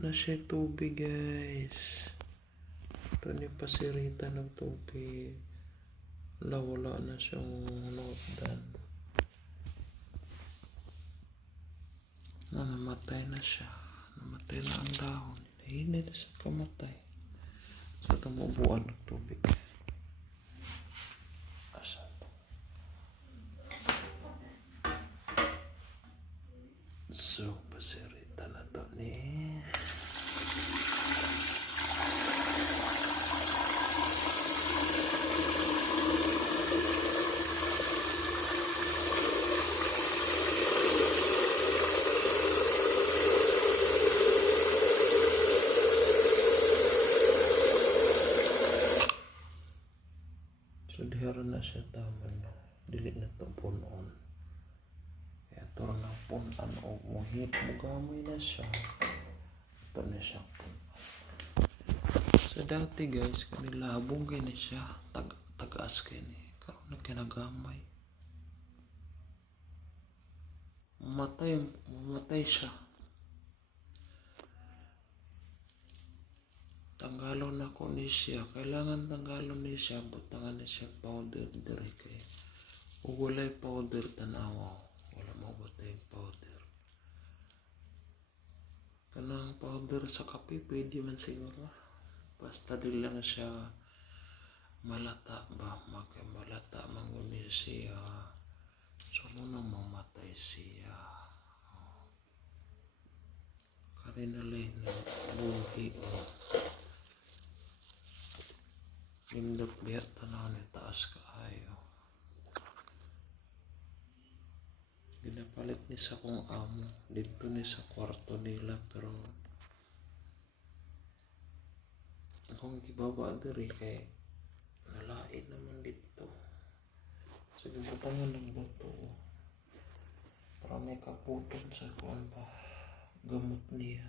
na siya tubig guys. Ito ni pasirita ng tubig. Wala na siyang lockdown. Namatay na siya. Namatay na ang dahon. Hindi na siya kamatay. So tumubuan ng tubig. Asa ito? So pasirita na to ni so dihara na siya taman na dili na to punon. Kaya ito na punan o muhit mugamoy na siya. Ito na siya punan. So dati guys kanilabong kayo na siya tagas kayo ni karon na kinagamay. Mamatay siya. Tanggalon na ko ni siya. Kailangan tanggalon ni siya. Butangan ni siya powder dire kay. Ug walay powder tanawa. Wala mo butay powder. Kanang powder sa kape pwede man siguro. Basta dili lang siya malata ba. Malata manguni siya. So muna mamatay siya. Karinalay na buhi o. Indot lihat tanaw ni taas kaayo. Ginapalit ni sa kong amo. Dito ni sa kwarto nila pero akong gibaba diri kay nalain naman dito. So gibutangan ng buto. Para may kaputon sa kuan pa. Gamot niya.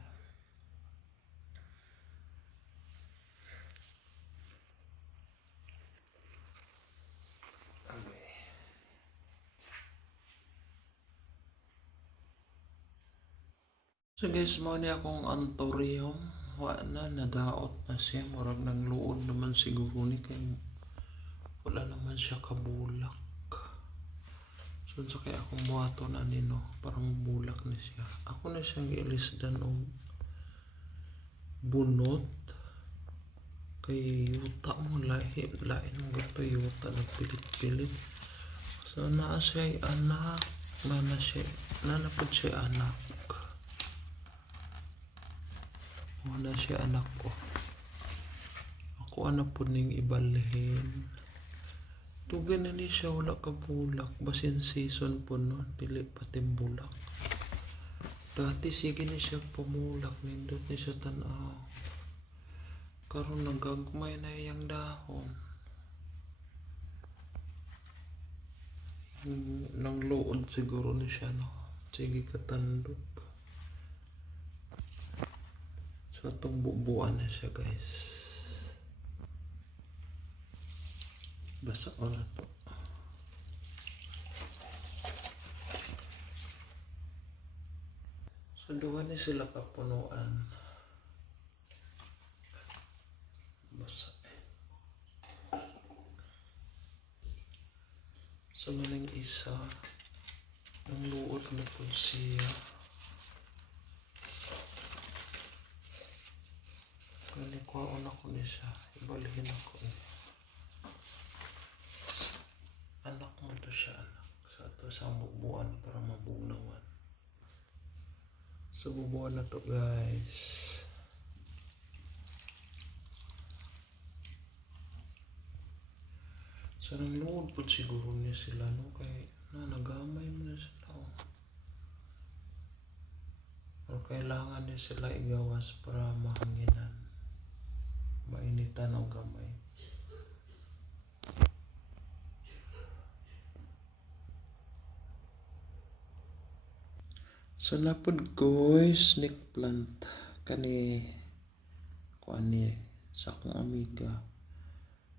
So guys, mo ni akong antorium. Wa na, nadaot na siya. Murag ng luod naman siguro ni kay wala naman siya kabulak. So kaya akong buhato na nino. Parang bulak na siya. Ako na siyang ilisdan o bunot. Kay yuta mo lain mo gato yuta nagpilit-pilit. So naa siya anak. Nanapod siya anak. Wala siya anak ko. Ako anak po ning ibalhin. Tugan na ni siya wala ka bulak. Basin season po no. Dili pati bulak. Dati sige ni siya pumulak. Nindot ni siya tanaw. Karon nagagmay na iyang dahon. Nang luod siguro ni siya no. Sige katandok. So, itong bubuan na siya, guys. Basa ko na to. So, duwa na sila kapunuan. Basa. So, maning isa. Ang luod na po siya. Kuhaan ako niya siya. Ibalhin ako niya. Anak mo to siya, anak. Sa ito sa bubuan para mabugnawan. So bubuan na to guys. So nang luod po siguro niya sila no. Kaya nagamay mo na sila. O kailangan niya sila igawas para mahanginan. Mainitan ang gamay. So napod guys, snake plant kani kuan ni sa akong amiga.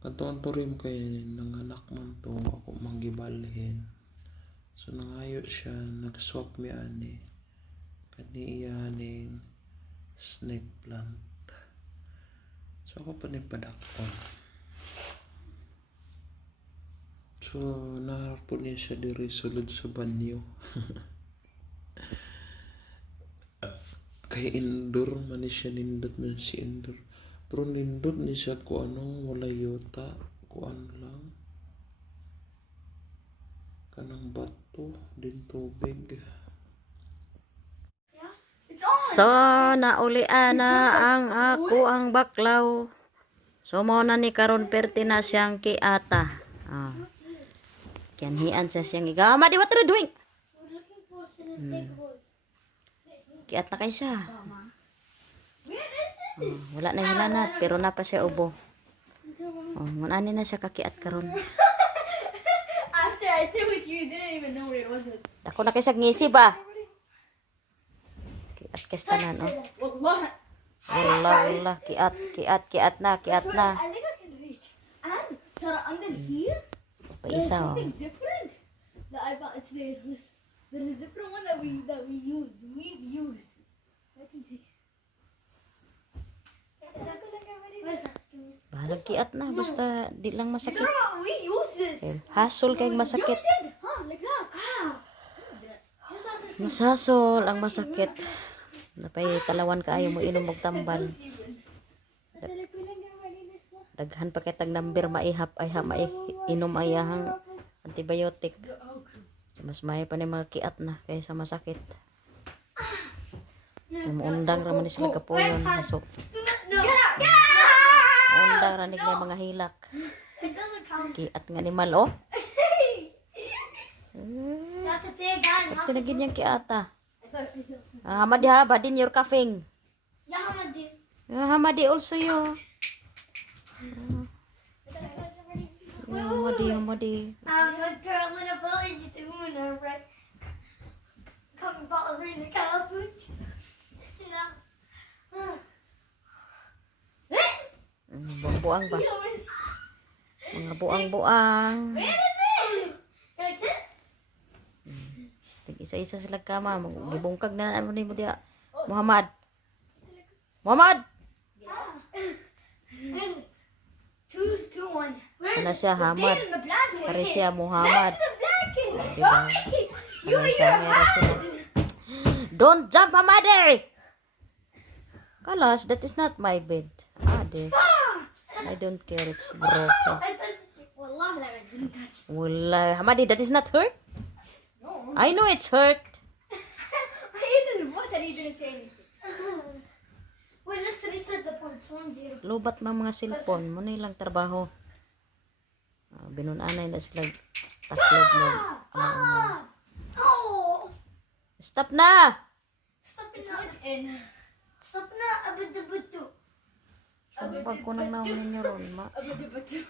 Kantuan to rin kay nanganak man to ako manggibalhin. So nangayo siya, nag-swap mi ani. Kani iyaning snake plant. So ako pa ni padakon. So naharap niya siya diri sulod sa banyo. Kay indoor man ni siya, nindot man si indoor. Pero nindot ni siya ko ano, wala yuta, kuan lang. Kanang bato, din tubig. So, naulian na ang ako ang baklaw. So, mo na ni karon perti na siyang kiata. Ah. Kianhian siya siyang igama. Di, what are you doing? Kiat na kay siya. Wala na hilanat, pero na pa siya ubo. Oh, munani na siya kakiat karon. After I threw it, you didn't even know what it was. Dako na kay sa ngisi ba? Kiat kastanan, oh. Wallah. Wala, kiat na. I think I can reach. And under here, there's Paisa, oh. something different that I thought it's there. There's a different one that we've used. I can take. Is that good? Where's that? Bahalag kiat na, basta di lang masakit. No, we use this. Hasol kay masakit. You did, huh? Like that. Ah. Just have to Masasol ang masakit. Napay talawan ka ayaw mo inom og tambal. Daghan pa kay tag number maihap ay ha inom ayahang antibiotic. Mas may pa ni mga kiat na kaysa masakit. Undang ra man ni sila kapuyon. So, No. undang ra ni mga hilak. It doesn't count. Kiat nga animal, oh. That's a big gun. Ba't tinagin niyang kiata? Hamadi ha, badin your kafing. Yeah, I'm gonna do. Hamadi also you. Hamadi. I'm a girl in a village doing a red. Come ballerina cabbage. No. Buang-buang ba? You missed. Mga buang-buang. Where is it? Like this? Isa-isa sila kama. Gibungkag na naman mo diya. Muhammad. Muhammad! There's two, one. Where's Ano siya, Hamad? the blanket? Kari siya, Muhammad. Where's the blanket? Diba? You Samay-samay sila. Don't jump, Hamadi! Kalas, that is not my bed. This. I don't care, it's broken. I touched it. Wallah, like I didn't touch it. Wala. Hamadi, that is not hurt? No. I know it's hurt. He just what that he didn't say anything. Wait, let's reset the point. 1-0. Lubat mga cellphone. Muna ilang trabaho. Binunanay na sila taklob mo. Oh! Stop na! Stop it now. In. Stop na. Abadabutu. Pag ko nang naman ninyo ron, ma. Abadabutu.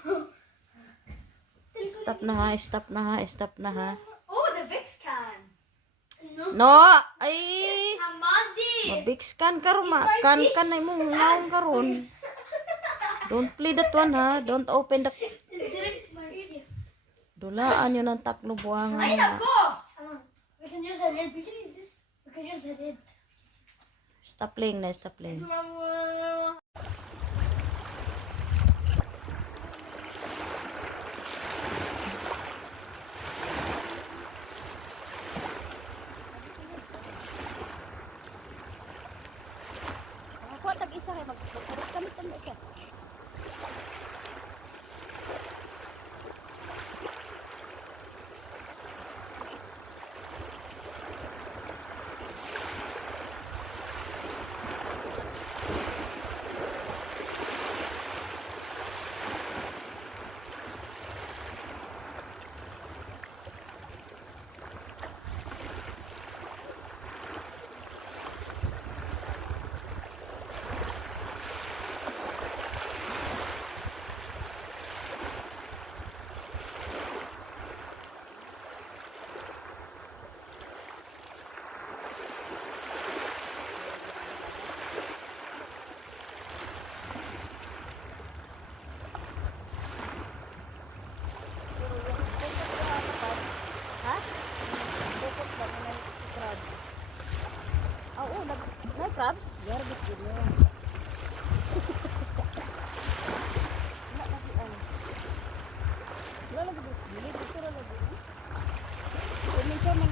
Stop na ha, stop na ha, stop na ha. Oh, the Vicks can. No. No! Ay! Hamadi. Mabix kan karon ma. Kan na imong naong karon. Don't play that one ha. Don't open the... Dulaan yun ang taklo buwangan Aina, na. go! We can use the lid. We can use this. We can use the lid. Stop playing na, stop playing. Ako tag-isa kay magkamit mo siya. crabs? Garbis gid mo. Wala lagi ano. Wala lagi bus gilid, dito ra lagi. Kung minsan man